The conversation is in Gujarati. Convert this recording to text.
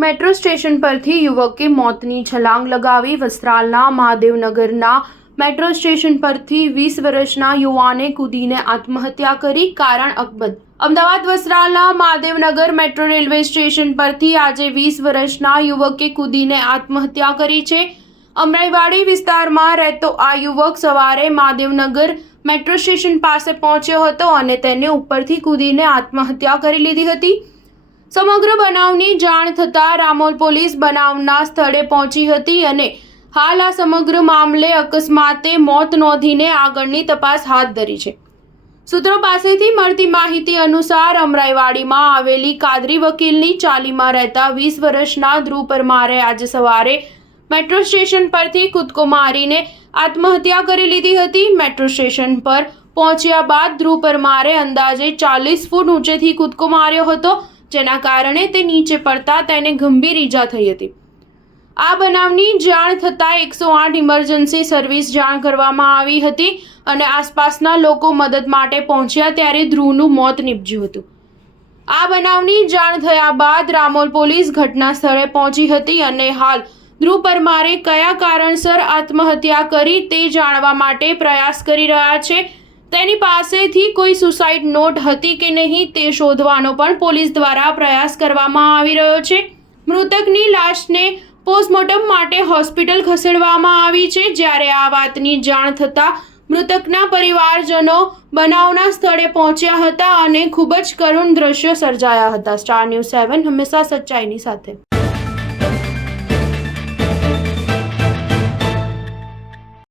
મેટ્રો સ્ટેશન પરથી યુવકે મોતની છલાંગ લગાવી. વસ્ત્રાલના મહાદેવનગરના મેટ્રો સ્ટેશન પરથી 20 વર્ષના યુવાને કૂદીને આત્મહત્યા કરી. કારણ અકબંધ. અમદાવાદ વસ્ત્રાલના મહાદેવનગર મેટ્રો રેલવે સ્ટેશન પરથી આજે 20 વર્ષના યુવકે કૂદીને આત્મહત્યા કરી છે. અમરાઈવાડી વિસ્તારમાં રહેતો આ યુવક સવારે મહાદેવનગર મેટ્રો સ્ટેશન પાસે પહોંચ્યો હતો અને તેને ઉપરથી કૂદીને આત્મહત્યા કરી લીધી હતી. સમગ્ર બનાવની જાણ થતાં રામોલ પોલીસ બનાવના સ્થળે પહોંચી હતી અને હાલ આ સમગ્ર મામલે અકસ્માતે મોત નોંધીને આગળની તપાસ હાથ ધરી છે. સૂત્રો પાસેથી મળતી માહિતી અનુસાર અમરાઈવાડીમાં આવેલી કાદરી વકીલની ચાલીમાં રહેતા 20 વર્ષના ધ્રુવ પરમારે આજે સવારે મેટ્રો સ્ટેશન પરથી કૂદકો મારીને આત્મહત્યા કરી લીધી હતી. મેટ્રો સ્ટેશન પર પહોંચ્યા બાદ ધ્રુવ પરમારે અંદાજે 40 ફૂટ ઊંચેથી કૂદકો માર્યો હતો, જેના કારણે તે નીચે પડતા તેને ગંભીર ઈજા થઈ હતી. આ બનાવની જાણ થતાં 108 ઇમરજન્સી સર્વિસ જાણ કરવામાં આવી હતી અને આસપાસના લોકો મદદ માટે પહોંચ્યા ત્યારે ધ્રુવનું મોત નીપજ્યું હતું. આ બનાવની જાણ થયા બાદ રામોલ પોલીસ ઘટના સ્થળે પહોંચી હતી અને હાલ ધ્રુવ પરમારે કયા કારણસર આત્મહત્યા કરી તે જાણવા માટે પ્રયાસ કરી રહ્યા છે. તેની પાસેથી કોઈ સુસાઇડ નોટ હતી કે નહીં તે શોધવાનો પણ પોલીસ દ્વારા પ્રયાસ કરવામાં આવી રહ્યો છે. મૃતકની લાશને પોસ્ટમોર્ટમ માટે હોસ્પિટલ ખસેડવામાં આવી છે. જ્યારે આ વાતની જાણ થતાં મૃતકના પરિવારજનો બનાવના સ્થળે પહોંચ્યા હતા અને ખૂબ જ કરુણ દ્રશ્યો સર્જાયા હતા. સ્ટાર ન્યૂઝ 7 હંમેશા સચ્ચાઈની સાથે.